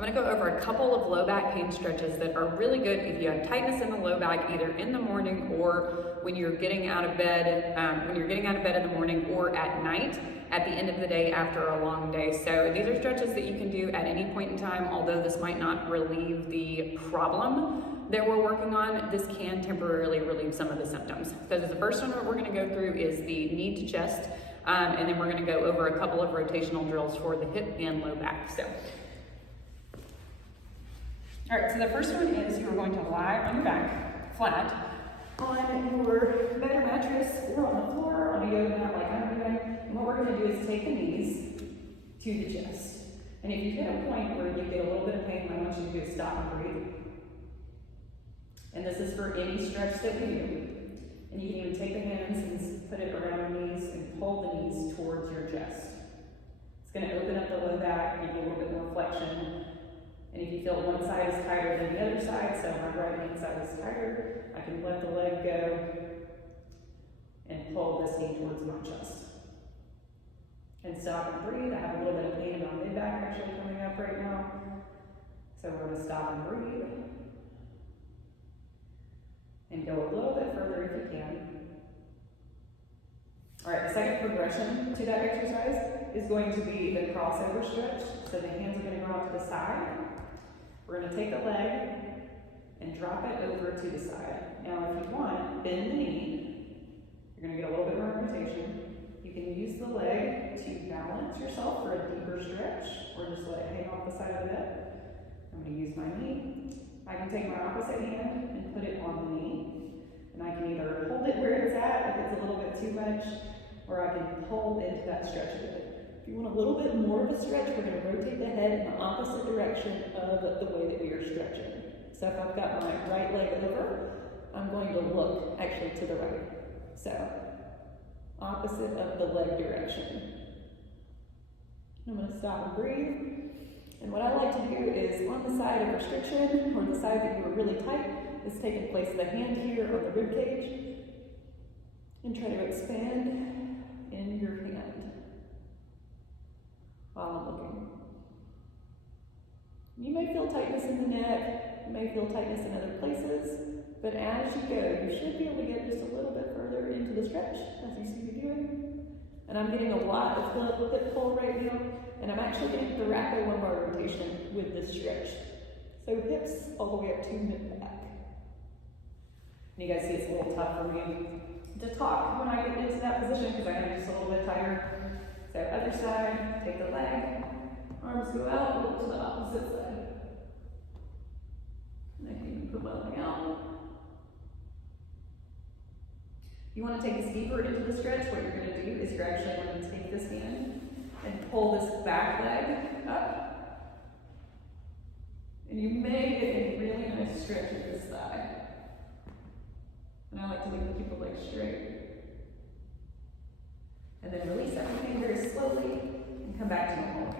I'm gonna go over a couple of low back pain stretches that are really good if you have tightness in the low back, either in the morning or when you're getting out of bed, in the morning or at night, at the end of the day after a long day. So these are stretches that you can do at any point in time, although this might not relieve the problem that we're working on, this can temporarily relieve some of the symptoms. So the first one that we're gonna go through is the knee to chest, and then we're gonna go over a couple of rotational drills for the hip and low back. So, all right, so the first one is you're going to lie on your back, flat, on your bed or mattress, or on the floor, on a yoga mat like I'm doing. And what we're gonna do is take the knees to the chest. And if you hit a point where you get a little bit of pain, what I want you to do is stop and breathe. And this is for any stretch that we do. And you can even take the hands and put it around the knees and pull the knees towards your chest. It's gonna open up the low back, give you a little bit more flexion. And if you feel one side is tighter than the other side, so my right hand side is tighter, I can let the leg go and pull this knee towards my chest. And stop and breathe. I have a little bit of pain in my mid-back actually coming up right now. So we're gonna stop and breathe. And go a little bit further if you can. All right, the second progression to that exercise is going to be the crossover stretch. So the hands are gonna go out to the side. We're gonna take the leg and drop it over to the side. Now if you want, bend the knee. You're gonna get a little bit more rotation. You can use the leg to balance yourself for a deeper stretch, or just let it hang off the side of the bed. I'm gonna use my knee. I can take my opposite hand and put it on the knee. And I can either hold it where it's at if it's a little bit too much, or I can pull into that stretch with it. If you want a little bit more of a stretch, we're gonna rotate the head in the opposite direction of the way that we are stretching. So if I've got my right leg over, I'm going to look actually to the right. So, opposite of the leg direction. I'm gonna stop and breathe. And what I like to do is on the side of restriction, or the side that you were really tight, is take and place the hand here on the rib cage and try to expand in your hand while I'm looking. You may feel tightness in the neck, you may feel tightness in other places, but as you go, you should be able to get just a little bit further into the stretch, as you see me doing. And I'm getting a lot of hip pull right now, and I'm actually getting thoracolumbar rotation with this stretch. So hips all the way up to mid-back. And you guys see it's a little tough for me to talk when I get into that position because I am just a little bit tired. So other side, take the leg, arms go out, look to the opposite side. And I can even put my leg out. You want to take this deeper into the stretch, what you're going to do is you're actually going to take this hand and pull this back leg up. And you may get a really nice stretch with this thigh. And I like to keep the leg straight. And then release everything very slowly and come back to normal.